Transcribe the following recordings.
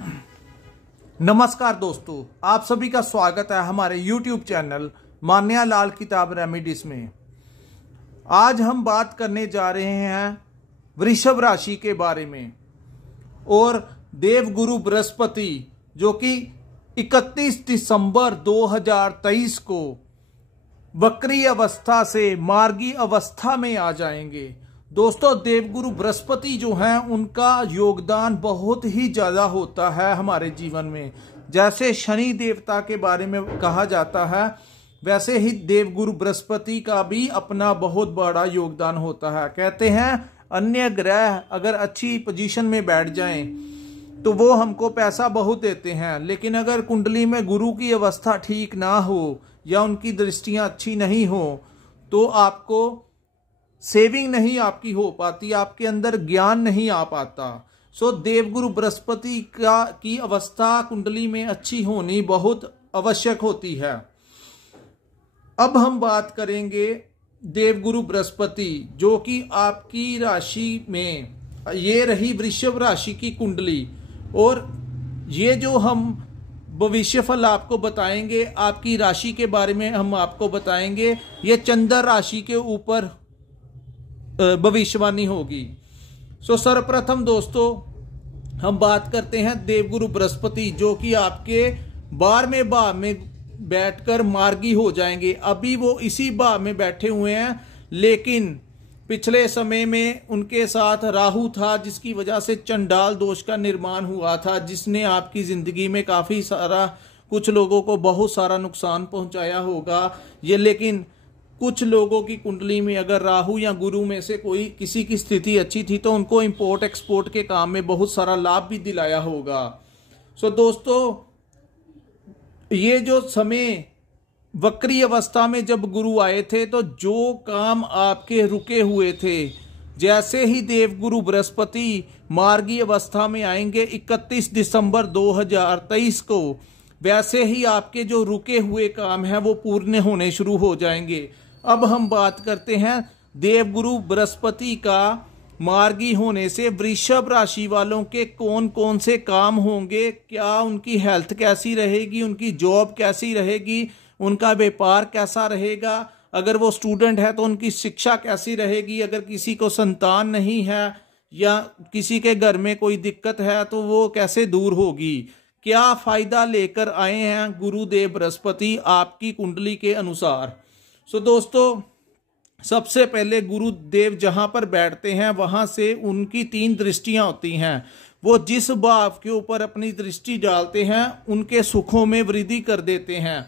नमस्कार दोस्तों, आप सभी का स्वागत है हमारे YouTube चैनल मान्या लाल किताब रेमेडीज में। आज हम बात करने जा रहे हैं वृषभ राशि के बारे में और देवगुरु बृहस्पति जो कि 31 दिसंबर 2023 को वक्री अवस्था से मार्गी अवस्था में आ जाएंगे। दोस्तों, देवगुरु बृहस्पति जो हैं उनका योगदान बहुत ही ज्यादा होता है हमारे जीवन में। जैसे शनि देवता के बारे में कहा जाता है, वैसे ही देवगुरु बृहस्पति का भी अपना बहुत बड़ा योगदान होता है। कहते हैं अन्य ग्रह अगर अच्छी पोजीशन में बैठ जाएं तो वो हमको पैसा बहुत देते हैं, लेकिन अगर कुंडली में गुरु की अवस्था ठीक ना हो या उनकी दृष्टियां अच्छी नहीं हो तो आपको सेविंग नहीं आपकी हो पाती, आपके अंदर ज्ञान नहीं आ पाता। सो देवगुरु बृहस्पति की अवस्था कुंडली में अच्छी होनी बहुत आवश्यक होती है। अब हम बात करेंगे देवगुरु बृहस्पति जो कि आपकी राशि में, ये रही वृषभ राशि की कुंडली, और ये जो हम भविष्यफल आपको बताएंगे, आपकी राशि के बारे में हम आपको बताएंगे, ये चंद्र राशि के ऊपर भविष्यवाणी होगी। सो सर्वप्रथम दोस्तों हम बात करते हैं देवगुरु बृहस्पति जो कि आपके 12वें भाव में बैठकर मार्गी हो जाएंगे। अभी वो इसी भाव में बैठे हुए हैं, लेकिन पिछले समय में उनके साथ राहु था जिसकी वजह से चंडाल दोष का निर्माण हुआ था, जिसने आपकी जिंदगी में काफी सारा, कुछ लोगों को बहुत सारा नुकसान पहुंचाया होगा। ये लेकिन कुछ लोगों की कुंडली में अगर राहु या गुरु में से कोई किसी की स्थिति अच्छी थी तो उनको इंपोर्ट एक्सपोर्ट के काम में बहुत सारा लाभ भी दिलाया होगा। सो दोस्तों, ये जो समय वक्री अवस्था में जब गुरु आए थे तो जो काम आपके रुके हुए थे, जैसे ही देवगुरु बृहस्पति मार्गी अवस्था में आएंगे 31 दिसंबर 2023 को, वैसे ही आपके जो रुके हुए काम हैं वो पूर्ण होने शुरू हो जाएंगे। अब हम बात करते हैं देवगुरु बृहस्पति का मार्गी होने से वृषभ राशि वालों के कौन कौन से काम होंगे, क्या उनकी हेल्थ कैसी रहेगी, उनकी जॉब कैसी रहेगी, उनका व्यापार कैसा रहेगा, अगर वो स्टूडेंट है तो उनकी शिक्षा कैसी रहेगी, अगर किसी को संतान नहीं है या किसी के घर में कोई दिक्कत है तो वो कैसे दूर होगी, क्या फायदा लेकर आए हैं गुरुदेव बृहस्पति आपकी कुंडली के अनुसार। सो दोस्तों, सबसे पहले गुरुदेव जहां पर बैठते हैं वहां से उनकी 3 दृष्टियां होती हैं। वो जिस भाव के ऊपर अपनी दृष्टि डालते हैं उनके सुखों में वृद्धि कर देते हैं।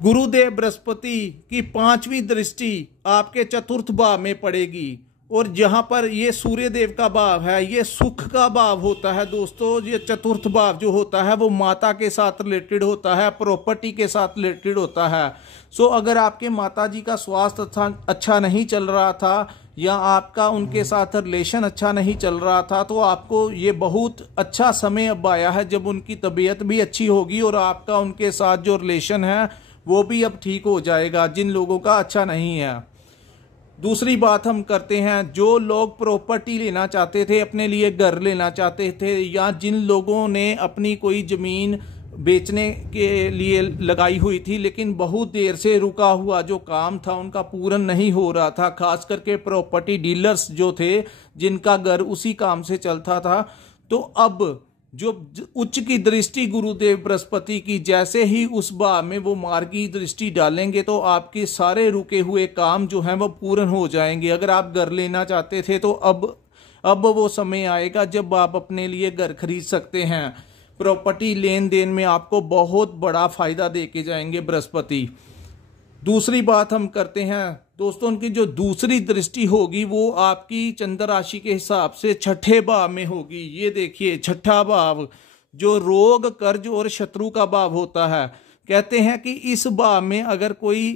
गुरुदेव बृहस्पति की 5वीं दृष्टि आपके 4th भाव में पड़ेगी, और जहां पर ये सूर्य देव का भाव है, ये सुख का भाव होता है। दोस्तों, ये 4th भाव जो होता है वो माता के साथ रिलेटेड होता है, प्रॉपर्टी के साथ रिलेटेड होता है। सो अगर आपके माता जी का स्वास्थ्य अच्छा नहीं चल रहा था या आपका उनके साथ रिलेशन अच्छा नहीं चल रहा था तो आपको ये बहुत अच्छा समय अब आया है जब उनकी तबीयत भी अच्छी होगी और आपका उनके साथ जो रिलेशन है वो भी अब ठीक हो जाएगा, जिन लोगों का अच्छा नहीं है। दूसरी बात हम करते हैं, जो लोग प्रॉपर्टी लेना चाहते थे, अपने लिए घर लेना चाहते थे, या जिन लोगों ने अपनी कोई जमीन बेचने के लिए लगाई हुई थी लेकिन बहुत देर से रुका हुआ जो काम था उनका पूर्ण नहीं हो रहा था, खास करके प्रॉपर्टी डीलर्स जो थे जिनका घर उसी काम से चलता था, तो अब जो उच्च की दृष्टि गुरुदेव बृहस्पति की जैसे ही उस भाव में वो मार्गी दृष्टि डालेंगे तो आपके सारे रुके हुए काम जो हैं वो पूर्ण हो जाएंगे। अगर आप घर लेना चाहते थे तो अब वो समय आएगा जब आप अपने लिए घर खरीद सकते हैं। प्रॉपर्टी लेन देन में आपको बहुत बड़ा फायदा देके जाएंगे बृहस्पति। दूसरी बात हम करते हैं दोस्तों, उनकी जो दूसरी दृष्टि होगी वो आपकी चंद्र राशि के हिसाब से 6ठे भाव में होगी। ये देखिए 6ठा भाव जो रोग, कर्ज और शत्रु का भाव होता है। कहते हैं कि इस भाव में अगर कोई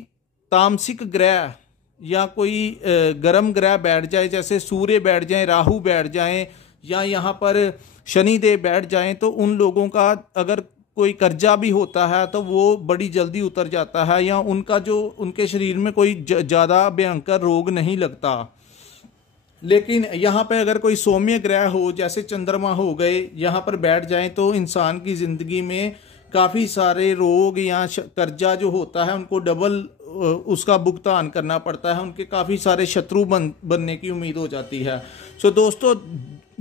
तामसिक ग्रह या कोई गर्म ग्रह बैठ जाए, जैसे सूर्य बैठ जाए, राहु बैठ जाए या यहाँ पर शनिदेव बैठ जाएं, तो उन लोगों का अगर कोई कर्जा भी होता है तो वो बड़ी जल्दी उतर जाता है, या उनका जो उनके शरीर में कोई ज़्यादा भयंकर रोग नहीं लगता। लेकिन यहाँ पे अगर कोई सौम्य ग्रह हो, जैसे चंद्रमा हो गए, यहाँ पर बैठ जाएं तो इंसान की जिंदगी में काफी सारे रोग या कर्जा जो होता है उनको डबल उसका भुगतान करना पड़ता है, उनके काफी सारे शत्रु बनने की उम्मीद हो जाती है। सो दोस्तों,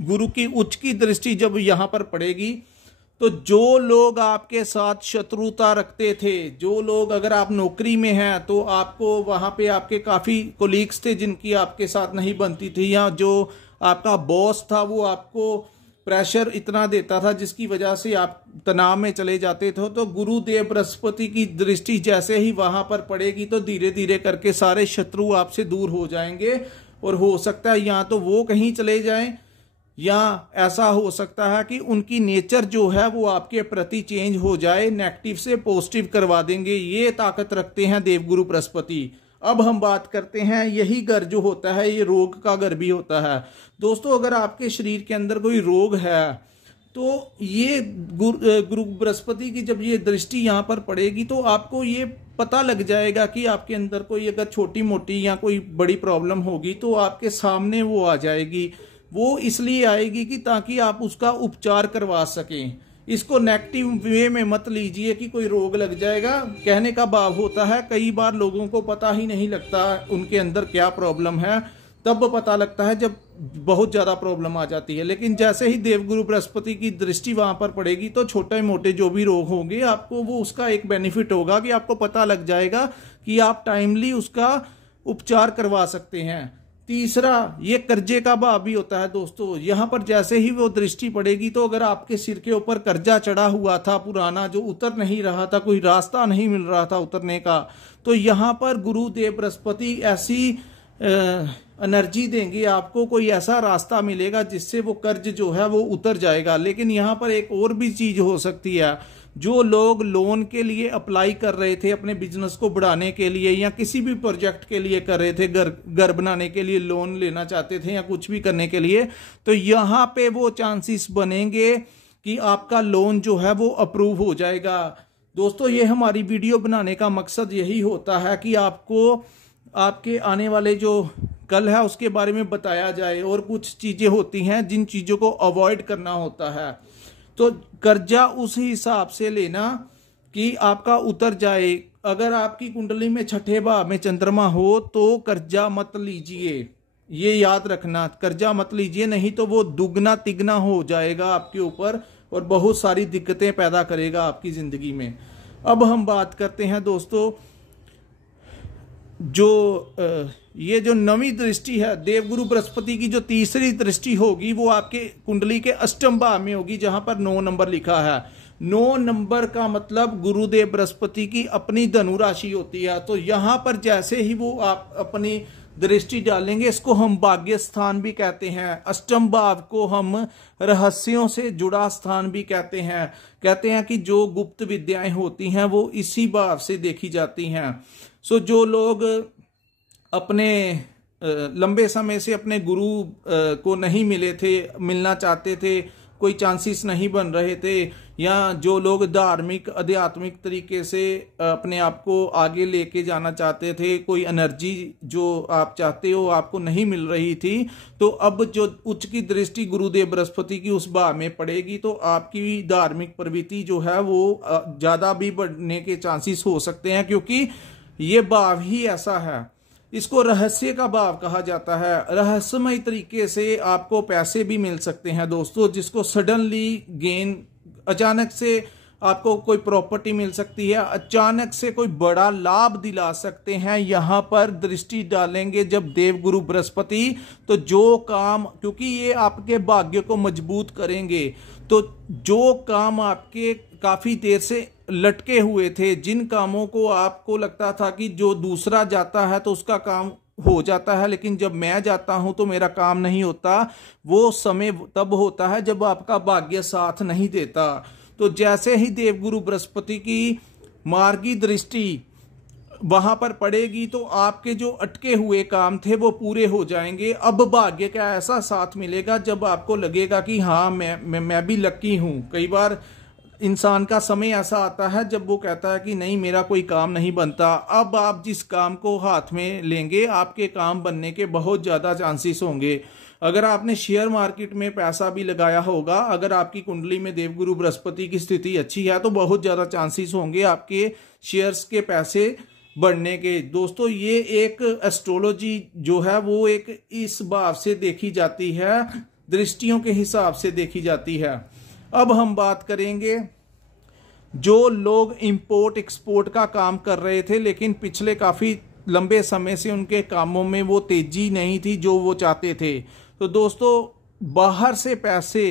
गुरु की उच्च की दृष्टि जब यहाँ पर पड़ेगी तो जो लोग आपके साथ शत्रुता रखते थे, जो लोग, अगर आप नौकरी में हैं तो आपको वहां पे आपके काफी कोलीग्स थे जिनकी आपके साथ नहीं बनती थी, या जो आपका बॉस था वो आपको प्रेशर इतना देता था जिसकी वजह से आप तनाव में चले जाते थे, तो गुरुदेव बृहस्पति की दृष्टि जैसे ही वहां पर पड़ेगी तो धीरे धीरे करके सारे शत्रु आपसे दूर हो जाएंगे। और हो सकता है या तो वो कहीं चले जाएं, या ऐसा हो सकता है कि उनकी नेचर जो है वो आपके प्रति चेंज हो जाए, नेगेटिव से पॉजिटिव करवा देंगे। ये ताकत रखते हैं देवगुरु बृहस्पति। अब हम बात करते हैं, यही घर जो होता है ये रोग का घर भी होता है। दोस्तों, अगर आपके शरीर के अंदर कोई रोग है तो ये गुरु बृहस्पति की जब ये दृष्टि यहाँ पर पड़ेगी तो आपको ये पता लग जाएगा कि आपके अंदर कोई अगर छोटी मोटी या कोई बड़ी प्रॉब्लम होगी तो आपके सामने वो आ जाएगी। वो इसलिए आएगी कि ताकि आप उसका उपचार करवा सकें। इसको नेगेटिव वे में मत लीजिए कि कोई रोग लग जाएगा। कहने का भाव होता है, कई बार लोगों को पता ही नहीं लगता उनके अंदर क्या प्रॉब्लम है, तब पता लगता है जब बहुत ज्यादा प्रॉब्लम आ जाती है। लेकिन जैसे ही देवगुरु बृहस्पति की दृष्टि वहां पर पड़ेगी तो छोटे मोटे जो भी रोग होंगे आपको वो उसका एक बेनिफिट होगा कि आपको पता लग जाएगा कि आप टाइमली उसका उपचार करवा सकते हैं। तीसरा, ये कर्जे का भाव भी होता है दोस्तों। यहाँ पर जैसे ही वो दृष्टि पड़ेगी तो अगर आपके सिर के ऊपर कर्जा चढ़ा हुआ था पुराना, जो उतर नहीं रहा था, कोई रास्ता नहीं मिल रहा था उतरने का, तो यहाँ पर गुरुदेव बृहस्पति ऐसी एनर्जी देंगे आपको, कोई ऐसा रास्ता मिलेगा जिससे वो कर्ज जो है वो उतर जाएगा। लेकिन यहाँ पर एक और भी चीज हो सकती है, जो लोग लोन के लिए अप्लाई कर रहे थे अपने बिजनेस को बढ़ाने के लिए या किसी भी प्रोजेक्ट के लिए कर रहे थे, घर बनाने के लिए लोन लेना चाहते थे या कुछ भी करने के लिए, तो यहाँ पे वो चांसेस बनेंगे कि आपका लोन जो है वो अप्रूव हो जाएगा। दोस्तों, ये हमारी वीडियो बनाने का मकसद यही होता है कि आपको आपके आने वाले जो कल है उसके बारे में बताया जाए, और कुछ चीजें होती हैं जिन चीजों को अवॉइड करना होता है। तो कर्जा उस हिसाब से लेना कि आपका उतर जाए। अगर आपकी कुंडली में छठे भाव में चंद्रमा हो तो कर्जा मत लीजिए, ये याद रखना, कर्जा मत लीजिए, नहीं तो वो दुगना तिगना हो जाएगा आपके ऊपर और बहुत सारी दिक्कतें पैदा करेगा आपकी जिंदगी में। अब हम बात करते हैं दोस्तों, ये जो नवीं दृष्टि है देवगुरु बृहस्पति की, जो तीसरी दृष्टि होगी वो आपके कुंडली के अष्टम भाव में होगी, जहां पर 9 नंबर लिखा है। 9 नंबर का मतलब गुरुदेव बृहस्पति की अपनी धनु राशि होती है। तो यहां पर जैसे ही वो आप अपनी दृष्टि डालेंगे, इसको हम भाग्य स्थान भी कहते हैं। अष्टम भाव को हम रहस्यों से जुड़ा स्थान भी कहते हैं कि जो गुप्त विद्याएं होती हैं वो इसी भाव से देखी जाती हैं। सो जो लोग अपने लंबे समय से अपने गुरु को नहीं मिले थे, मिलना चाहते थे, कोई चांसेस नहीं बन रहे थे, या जो लोग धार्मिक आध्यात्मिक तरीके से अपने आप को आगे लेके जाना चाहते थे, कोई एनर्जी जो आप चाहते हो आपको नहीं मिल रही थी, तो अब जो उच्च की दृष्टि गुरुदेव बृहस्पति की उस भाव में पड़ेगी तो आपकी धार्मिक प्रवृत्ति जो है वो ज्यादा भी बढ़ने के चांसेस हो सकते हैं, क्योंकि ये भाव ही ऐसा है। इसको रहस्य का भाव कहा जाता है। रहस्यमय तरीके से आपको पैसे भी मिल सकते हैं दोस्तों, जिसको सडनली गेन, अचानक से आपको कोई प्रॉपर्टी मिल सकती है, अचानक से कोई बड़ा लाभ दिला सकते हैं। यहां पर दृष्टि डालेंगे जब देवगुरु बृहस्पति, तो जो काम, क्योंकि ये आपके भाग्य को मजबूत करेंगे, तो जो काम आपके काफी देर से लटके हुए थे, जिन कामों को आपको लगता था कि जो दूसरा जाता है तो उसका काम हो जाता है, लेकिन जब मैं जाता हूं तो मेरा काम नहीं होता, वो समय तब होता है जब आपका भाग्य साथ नहीं देता। तो जैसे ही देवगुरु बृहस्पति की मार्गी दृष्टि वहां पर पड़ेगी तो आपके जो अटके हुए काम थे वो पूरे हो जाएंगे। अब भाग्य का ऐसा साथ मिलेगा जब आपको लगेगा कि हाँ मैं भी लकी हूं। कई बार इंसान का समय ऐसा आता है जब वो कहता है कि नहीं मेरा कोई काम नहीं बनता। अब आप जिस काम को हाथ में लेंगे आपके काम बनने के बहुत ज़्यादा चांसेस होंगे। अगर आपने शेयर मार्केट में पैसा भी लगाया होगा, अगर आपकी कुंडली में देवगुरु बृहस्पति की स्थिति अच्छी है तो बहुत ज़्यादा चांसेस होंगे आपके शेयर्स के पैसे बढ़ने के। दोस्तों ये एक एस्ट्रोलॉजी जो है वो एक इस भाव से देखी जाती है, दृष्टियों के हिसाब से देखी जाती है। अब हम बात करेंगे जो लोग इंपोर्ट एक्सपोर्ट का काम कर रहे थे लेकिन पिछले काफ़ी लंबे समय से उनके कामों में वो तेजी नहीं थी जो वो चाहते थे। तो दोस्तों बाहर से पैसे,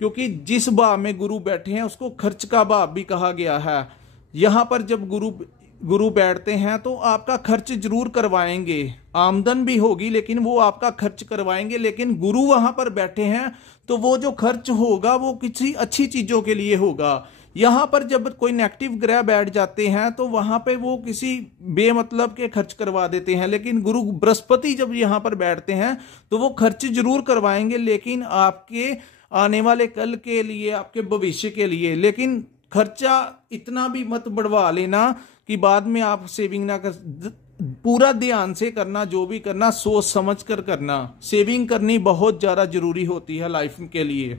क्योंकि जिस भाव में गुरु बैठे हैं उसको खर्च का भाव भी कहा गया है। यहाँ पर जब गुरु बैठते हैं तो आपका खर्च जरूर करवाएंगे, आमदन भी होगी लेकिन वो आपका खर्च करवाएंगे। लेकिन गुरु वहां पर बैठे हैं तो वो जो खर्च होगा वो किसी अच्छी चीजों के लिए होगा। यहाँ पर जब कोई नेगेटिव ग्रह बैठ जाते हैं तो वहां पे वो किसी बेमतलब के खर्च करवा देते हैं। लेकिन गुरु बृहस्पति जब यहाँ पर बैठते हैं तो वो खर्च जरूर करवाएंगे लेकिन आपके आने वाले कल के लिए, आपके भविष्य के लिए। लेकिन खर्चा इतना भी मत बढ़वा लेना कि बाद में आप सेविंग ना कर। पूरा ध्यान से करना, जो भी करना सोच समझ कर करना। सेविंग करनी बहुत ज्यादा जरूरी होती है लाइफ के लिए।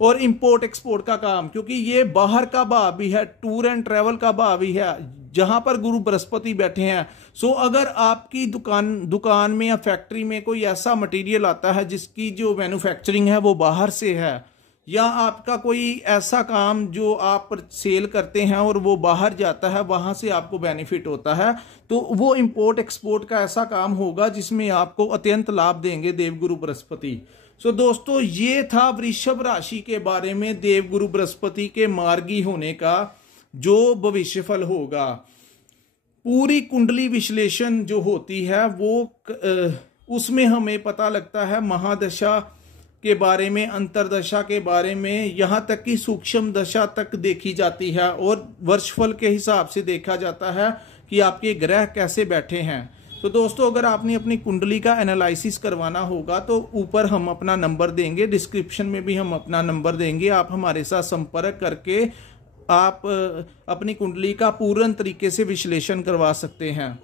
और इंपोर्ट एक्सपोर्ट का काम, क्योंकि ये बाहर का भाव भी है, टूर एंड ट्रेवल का भाव भी है जहां पर गुरु बृहस्पति बैठे हैं। सो अगर आपकी दुकान में या फैक्ट्री में कोई ऐसा मटेरियल आता है जिसकी जो मैन्युफैक्चरिंग है वो बाहर से है, या आपका कोई ऐसा काम जो आप सेल करते हैं और वो बाहर जाता है, वहां से आपको बेनिफिट होता है, तो वो इंपोर्ट एक्सपोर्ट का ऐसा काम होगा जिसमें आपको अत्यंत लाभ देंगे देवगुरु बृहस्पति। सो दोस्तों ये था वृषभ राशि के बारे में देवगुरु बृहस्पति के मार्गी होने का जो भविष्यफल होगा। पूरी कुंडली विश्लेषण जो होती है वो उसमें हमें पता लगता है महादशा के बारे में, अंतरदशा के बारे में, यहाँ तक कि सूक्ष्म दशा तक देखी जाती है और वर्षफल के हिसाब से देखा जाता है कि आपके ग्रह कैसे बैठे हैं। तो दोस्तों अगर आपने अपनी कुंडली का एनालिसिस करवाना होगा तो ऊपर हम अपना नंबर देंगे, डिस्क्रिप्शन में भी हम अपना नंबर देंगे। आप हमारे साथ संपर्क करके आप अपनी कुंडली का पूर्ण तरीके से विश्लेषण करवा सकते हैं।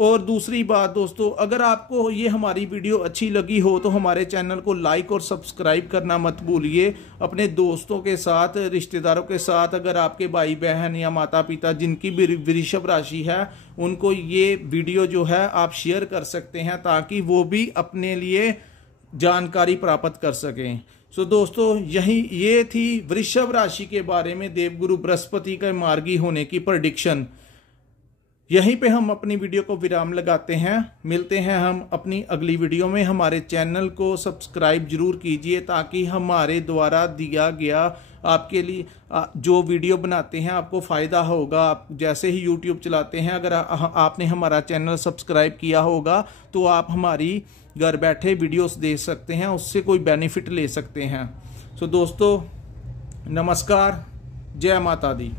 और दूसरी बात दोस्तों, अगर आपको ये हमारी वीडियो अच्छी लगी हो तो हमारे चैनल को लाइक और सब्सक्राइब करना मत भूलिए। अपने दोस्तों के साथ, रिश्तेदारों के साथ, अगर आपके भाई बहन या माता पिता जिनकी भी वृषभ राशि है उनको ये वीडियो जो है आप शेयर कर सकते हैं ताकि वो भी अपने लिए जानकारी प्राप्त कर सकें। सो दोस्तों ये थी वृषभ राशि के बारे में देवगुरु बृहस्पति के मार्गी होने की प्रेडिक्शन। यहीं पे हम अपनी वीडियो को विराम लगाते हैं। मिलते हैं हम अपनी अगली वीडियो में। हमारे चैनल को सब्सक्राइब जरूर कीजिए ताकि हमारे द्वारा दिया गया आपके लिए जो वीडियो बनाते हैं आपको फ़ायदा होगा। आप जैसे ही YouTube चलाते हैं, अगर आपने हमारा चैनल सब्सक्राइब किया होगा तो आप हमारी घर बैठे वीडियोस देख सकते हैं, उससे कोई बेनिफिट ले सकते हैं। सो दोस्तों नमस्कार, जय माता दी।